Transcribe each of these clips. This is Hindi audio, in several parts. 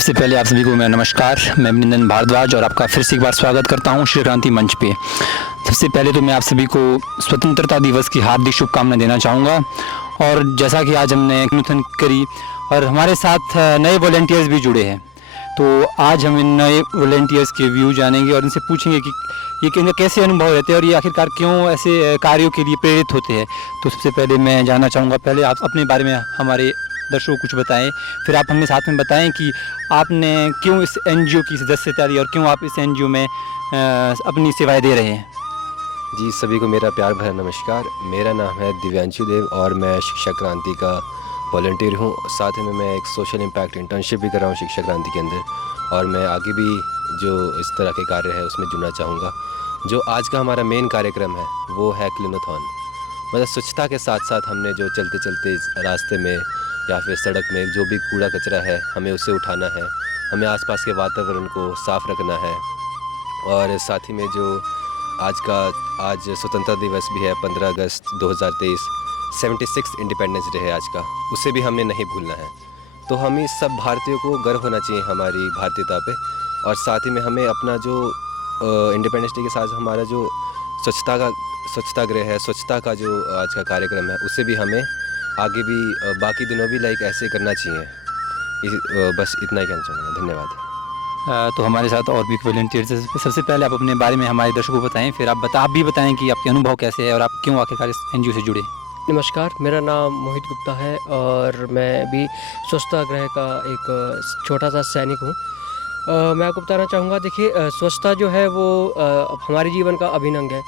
सबसे पहले आप सभी को मेरा नमस्कार। मैं अभिनंदन भारद्वाज और आपका फिर से एक बार स्वागत करता हूं श्री क्रांति मंच पे। सबसे पहले तो मैं आप सभी को स्वतंत्रता दिवस की हार्दिक शुभकामनाएं देना चाहूँगा। और जैसा कि आज हमने क्लिनोथन करी और हमारे साथ नए वॉलंटियर्स भी जुड़े हैं, तो आज हम इन नए वॉलंटियर्स के व्यू जानेंगे और इनसे पूछेंगे कि इनका कैसे अनुभव रहते हैं और ये आखिरकार क्यों ऐसे कार्यों के लिए प्रेरित होते हैं। तो सबसे पहले मैं जानना चाहूँगा, पहले आप अपने बारे में हमारे दर्शकों को कुछ बताएं, फिर आप हमें साथ में बताएं कि आपने क्यों इस एनजीओ की सदस्यता ली और क्यों आप इस एनजीओ में अपनी सेवाएं दे रहे हैं। जी, सभी को मेरा प्यार भरा नमस्कार। मेरा नाम है दिव्यांशु देव और मैं शिक्षा क्रांति का वॉलंटियर हूँ। साथ ही में मैं एक सोशल इम्पैक्ट इंटर्नशिप भी कर रहा हूँ शिक्षा क्रांति के अंदर, और मैं आगे भी जो इस तरह के कार्य है उसमें जुड़ना चाहूँगा। जो आज का हमारा मेन कार्यक्रम है वो है क्लीनोथॉन। मतलब स्वच्छता के साथ साथ हमने जो चलते चलते रास्ते में या फिर सड़क में जो भी कूड़ा कचरा है हमें उसे उठाना है, हमें आसपास के वातावरण को साफ़ रखना है। और साथ ही में जो आज स्वतंत्रता दिवस भी है 15 अगस्त 2023, 76 इंडिपेंडेंस डे है आज का, उसे भी हमने नहीं भूलना है। तो हमें सब भारतीयों को गर्व होना चाहिए हमारी भारतीयता पे। और साथ ही में हमें अपना जो इंडिपेंडेंस डे के साथ हमारा जो स्वच्छता गृह है, स्वच्छता का जो आज का कार्यक्रम है, उसे भी हमें आगे भी बाकी दिनों भी ऐसे करना चाहिए। बस इतना ही कहना चाहूँगा। धन्यवाद। तो हमारे साथ और भी वॉलंटियर्स हैं। सबसे पहले आप अपने बारे में हमारे दर्शकों को बताएं, फिर आप भी बताएं कि आपके अनुभव कैसे है और आप क्यों आखिरकार इस एनजीओ से जुड़े। नमस्कार, मेरा नाम मोहित गुप्ता है और मैं भी स्वच्छता गृह का एक छोटा सा सैनिक हूँ। मैं आपको बताना चाहूँगा, देखिए, स्वच्छता जो है वो हमारे जीवन का अभिन्न अंग है।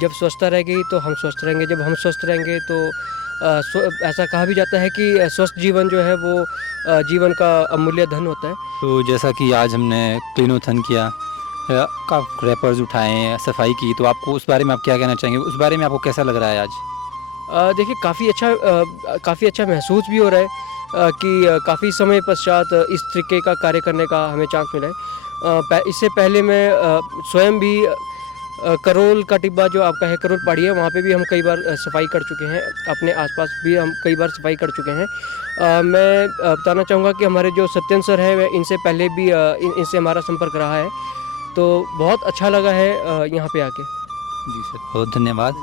जब स्वच्छता रहेगी तो हम स्वस्थ रहेंगे, जब हम स्वस्थ रहेंगे तो ऐसा कहा भी जाता है कि स्वस्थ जीवन जो है वो जीवन का अमूल्य धन होता है। तो जैसा कि आज हमने क्लीनोथन किया, का रैपर्स उठाएँ, सफाई की, तो आपको उस बारे में आप क्या कहना चाहेंगे? उस बारे में आपको कैसा लग रहा है आज? देखिए, काफ़ी अच्छा महसूस भी हो रहा है कि काफ़ी समय पश्चात इस तरीके का कार्य करने का हमें चांस मिला है। इससे पहले मैं स्वयं भी करोल का टिब्बा जो आपका है, करोल पहाड़ी है, वहाँ पे भी हम कई बार सफाई कर चुके हैं। अपने आसपास भी हम कई बार सफाई कर चुके हैं। मैं बताना चाहूँगा कि हमारे जो सत्यन सर है, इनसे पहले भी इनसे हमारा संपर्क रहा है, तो बहुत अच्छा लगा है यहाँ पे आके। जी सर, बहुत धन्यवाद।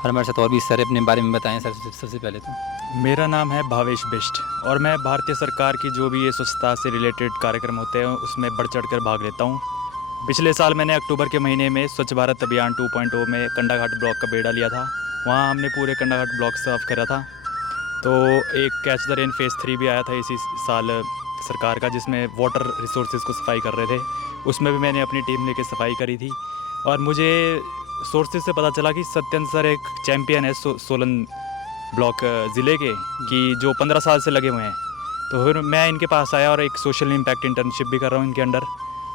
और हमारे साथ और भी सर अपने बारे में बताएं सर। सबसे पहले तो मेरा नाम है भावेश बिष्ट और मैं भारतीय सरकार की जो भी ये स्वच्छता से रिलेटेड कार्यक्रम होते हैं उसमें बढ़ चढ़ कर भाग लेता हूँ। पिछले साल मैंने अक्टूबर के महीने में स्वच्छ भारत अभियान 2.0 में कंडाघाट ब्लॉक का बेड़ा लिया था। वहाँ हमने पूरे कंडाघाट ब्लॉक साफ करा था। तो एक कैच द रेन फेज़ 3 भी आया था इसी साल सरकार का, जिसमें वाटर रिसोर्सेज को सफाई कर रहे थे। उसमें भी मैंने अपनी टीम लेके सफाई करी थी। और मुझे सोर्सेज से पता चला कि सत्यन सर एक चैम्पियन है सोलन ब्लॉक ज़िले के, कि जो 15 साल से लगे हुए हैं। तो फिर मैं इनके पास आया और एक सोशल इम्पैक्ट इंटर्नशिप भी कर रहा हूँ इनके अंडर।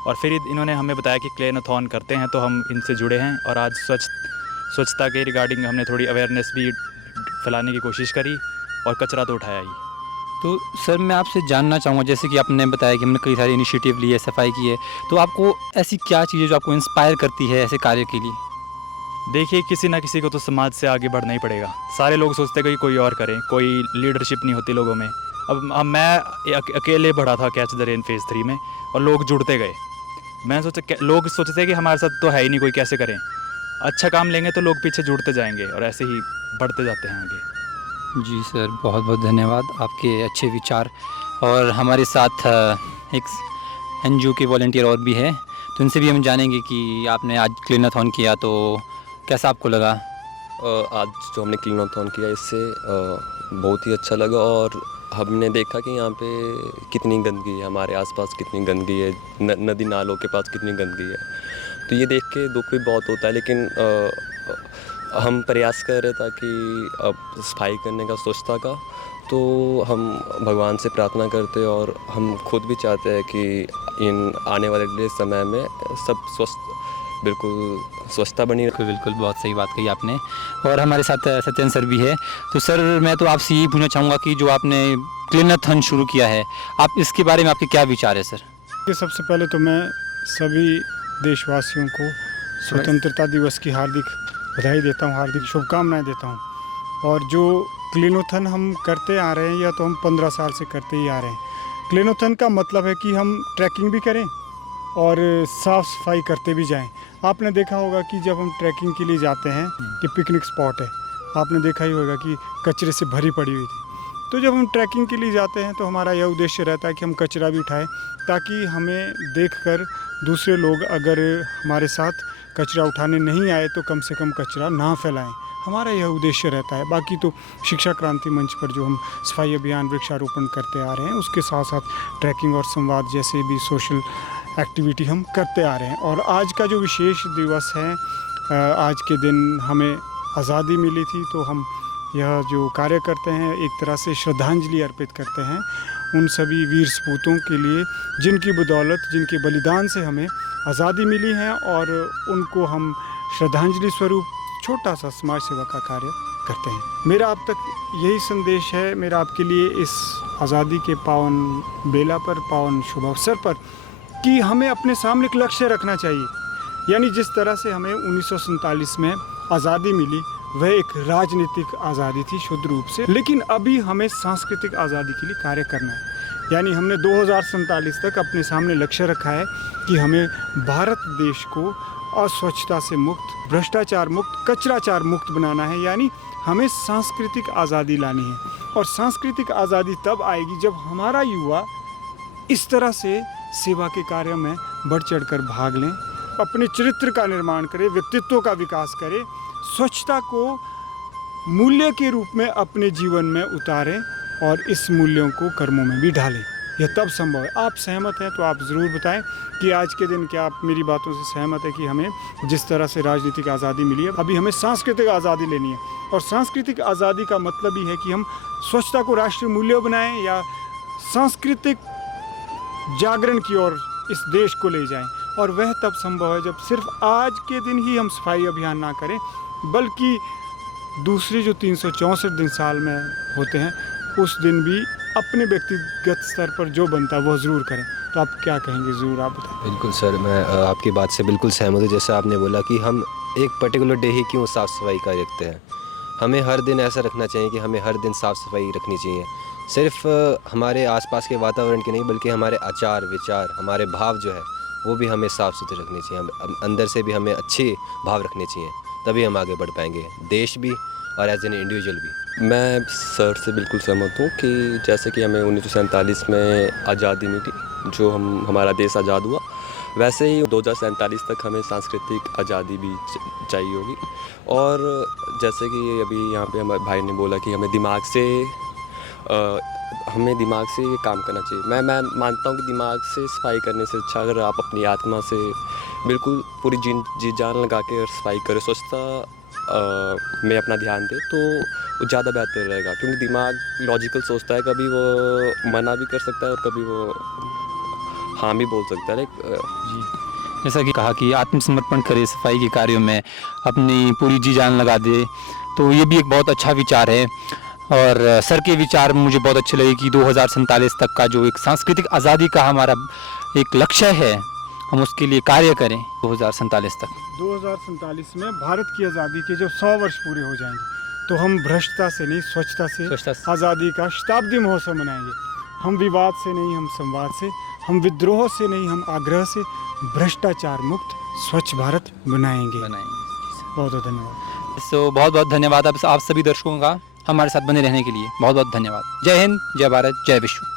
और फिर इन्होंने हमें बताया कि क्लीनोथॉन करते हैं, तो हम इनसे जुड़े हैं। और आज स्वच्छता के रिगार्डिंग हमने थोड़ी अवेयरनेस भी फैलाने की कोशिश करी और कचरा तो उठाया ही। तो सर मैं आपसे जानना चाहूँगा, जैसे कि आपने बताया कि हमने कई सारे इनिशिएटिव लिए, सफाई की है, तो आपको ऐसी क्या चीज़ें जो आपको इंस्पायर करती है ऐसे कार्य के लिए? देखिए, किसी ना किसी को तो समाज से आगे बढ़ना ही पड़ेगा। सारे लोग सोचते हैं कि कोई और करे, कोई लीडरशिप नहीं होती लोगों में। अब मैं अकेले बढ़ा था कैच द रेन फेज़ 3 में और लोग जुड़ते गए। मैं सोचा, लोग सोचते हैं कि हमारे साथ तो है ही नहीं कोई, कैसे करें। अच्छा काम लेंगे तो लोग पीछे जुड़ते जाएंगे और ऐसे ही बढ़ते जाते हैं आगे। जी सर, बहुत बहुत धन्यवाद, आपके अच्छे विचार। और हमारे साथ एक एनजीओ के वॉलंटियर और भी है, तो इनसे भी हम जानेंगे कि आपने आज क्लीनोथॉन किया तो कैसा आपको लगा? आज जो हमने क्लीनोथॉन किया इससे बहुत ही अच्छा लगा। और हमने देखा कि यहाँ पे कितनी गंदगी है, हमारे आसपास कितनी गंदगी है, नदी नालों के पास कितनी गंदगी है। तो ये देख के दुख भी बहुत होता है, लेकिन हम प्रयास कर रहे ताकि अब सफाई करने का, स्वच्छता का, तो हम भगवान से प्रार्थना करते हैं और हम खुद भी चाहते हैं कि इन आने वाले समय में सब बिल्कुल स्वच्छता बनी रहे। बिल्कुल, बहुत सही बात कही आपने। और हमारे साथ सत्यन सर भी है। तो सर मैं तो आपसे यही पूछना चाहूँगा कि जो आपने क्लीनोथॉन शुरू किया है, आप इसके बारे में आपके क्या विचार है सर? सबसे पहले तो मैं सभी देशवासियों को स्वतंत्रता दिवस की हार्दिक बधाई देता हूँ, हार्दिक शुभकामनाएं देता हूँ। और जो क्लीनोथॉन हम करते आ रहे हैं, या तो हम 15 साल से करते ही आ रहे हैं, क्लीनोथन का मतलब है कि हम ट्रैकिंग भी करें और साफ़ सफाई करते भी जाएं। आपने देखा होगा कि जब हम ट्रैकिंग के लिए जाते हैं कि पिकनिक स्पॉट है, आपने देखा ही होगा कि कचरे से भरी पड़ी हुई थी। तो जब हम ट्रैकिंग के लिए जाते हैं तो हमारा यह उद्देश्य रहता है कि हम कचरा भी उठाएं, ताकि हमें देखकर दूसरे लोग अगर हमारे साथ कचरा उठाने नहीं आए तो कम से कम कचरा ना फैलाएं। हमारा यह उद्देश्य रहता है। बाकी तो शिक्षा क्रांति मंच पर जो हम सफाई अभियान वृक्षारोपण करते आ रहे हैं, उसके साथ साथ ट्रैकिंग और संवाद जैसे भी सोशल एक्टिविटी हम करते आ रहे हैं। और आज का जो विशेष दिवस है, आज के दिन हमें आज़ादी मिली थी, तो हम यह जो कार्य करते हैं एक तरह से श्रद्धांजलि अर्पित करते हैं उन सभी वीर सपूतों के लिए जिनकी बदौलत, जिनके बलिदान से हमें आज़ादी मिली है, और उनको हम श्रद्धांजलि स्वरूप छोटा सा समाज सेवा का कार्य करते हैं। मेरा अब तक यही संदेश है, मेरा आपके लिए इस आज़ादी के पावन बेला पर, पावन शुभ अवसर पर, कि हमें अपने सामने एक लक्ष्य रखना चाहिए। यानी जिस तरह से हमें 1947 में आज़ादी मिली, वह एक राजनीतिक आज़ादी थी शुद्ध रूप से, लेकिन अभी हमें सांस्कृतिक आज़ादी के लिए कार्य करना है। यानी हमने 2047 तक अपने सामने लक्ष्य रखा है कि हमें भारत देश को अस्वच्छता से मुक्त, भ्रष्टाचार मुक्त, कचराचार मुक्त बनाना है। यानी हमें सांस्कृतिक आज़ादी लानी है। और सांस्कृतिक आज़ादी तब आएगी जब हमारा युवा इस तरह से सेवा के कार्य में बढ़ चढ़कर भाग लें, अपने चरित्र का निर्माण करें, व्यक्तित्व का विकास करें, स्वच्छता को मूल्य के रूप में अपने जीवन में उतारें और इस मूल्यों को कर्मों में भी ढालें। यह तब संभव है। आप सहमत हैं तो आप ज़रूर बताएं कि आज के दिन क्या आप मेरी बातों से सहमत है कि हमें जिस तरह से राजनीतिक आज़ादी मिली है, अभी हमें सांस्कृतिक आज़ादी लेनी है। और सांस्कृतिक आज़ादी का मतलब ही है कि हम स्वच्छता को राष्ट्रीय मूल्य बनाएं या सांस्कृतिक जागरण की ओर इस देश को ले जाएं। और वह तब संभव है जब सिर्फ आज के दिन ही हम सफाई अभियान ना करें, बल्कि दूसरे जो 364 दिन साल में होते हैं, उस दिन भी अपने व्यक्तिगत स्तर पर जो बनता है वो ज़रूर करें। तो आप क्या कहेंगे, ज़रूर आप बताएं। बिल्कुल सर, मैं आपकी बात से बिल्कुल सहमत हूँ। जैसे आपने बोला कि हम एक पर्टिकुलर डे ही क्यों साफ़ सफाई का रखते हैं, हमें हर दिन ऐसा रखना चाहिए कि हमें हर दिन साफ़ सफाई रखनी चाहिए। सिर्फ हमारे आसपास के वातावरण की नहीं, बल्कि हमारे आचार विचार, हमारे भाव जो है वो भी हमें साफ़ सुथरे रखने चाहिए। हम अंदर से भी हमें अच्छे भाव रखने चाहिए, तभी हम आगे बढ़ पाएंगे, देश भी और एज एन इंडिविजुअल भी। मैं सर से बिल्कुल सहमत हूँ कि जैसे कि हमें 1947 में आज़ादी मिली, जो हमारा देश आज़ाद हुआ, वैसे ही 2047 तक हमें सांस्कृतिक आज़ादी भी चाहिए होगी। और जैसे कि अभी यहाँ पे हमारे भाई ने बोला कि हमें दिमाग से ये काम करना चाहिए। मैं मानता हूँ कि दिमाग से सफाई करने से अच्छा अगर आप अपनी आत्मा से बिल्कुल पूरी जी जान लगा के और सफाई करें, स्वच्छता में अपना ध्यान दें, तो वो ज़्यादा बेहतर रहेगा। क्योंकि दिमाग लॉजिकल सोचता है, कभी वो मना भी कर सकता है और कभी वो हाँ भी बोल सकता है। जी, जैसा कि कहा कि आत्मसमर्पण करे, सफाई के कार्यों में अपनी पूरी जी जान लगा दे, तो ये भी एक बहुत अच्छा विचार है। और सर के विचार मुझे बहुत अच्छे लगे कि 2047 तक का जो एक सांस्कृतिक आज़ादी का हमारा एक लक्ष्य है, हम उसके लिए कार्य करें 2047 तक। 2047 में भारत की आज़ादी के जब 100 वर्ष पूरे हो जाएंगे, तो हम भ्रष्टता से नहीं, स्वच्छता से आज़ादी का शताब्दी महोत्सव मनाएंगे। हम विवाद से नहीं, हम संवाद से, हम विद्रोह से नहीं, हम आग्रह से भ्रष्टाचार मुक्त स्वच्छ भारत बनाएंगे। बहुत बहुत धन्यवाद। बहुत बहुत धन्यवाद आप सभी दर्शकों का हमारे साथ बने रहने के लिए। बहुत बहुत धन्यवाद। जय हिंद, जय भारत, जय विश्व।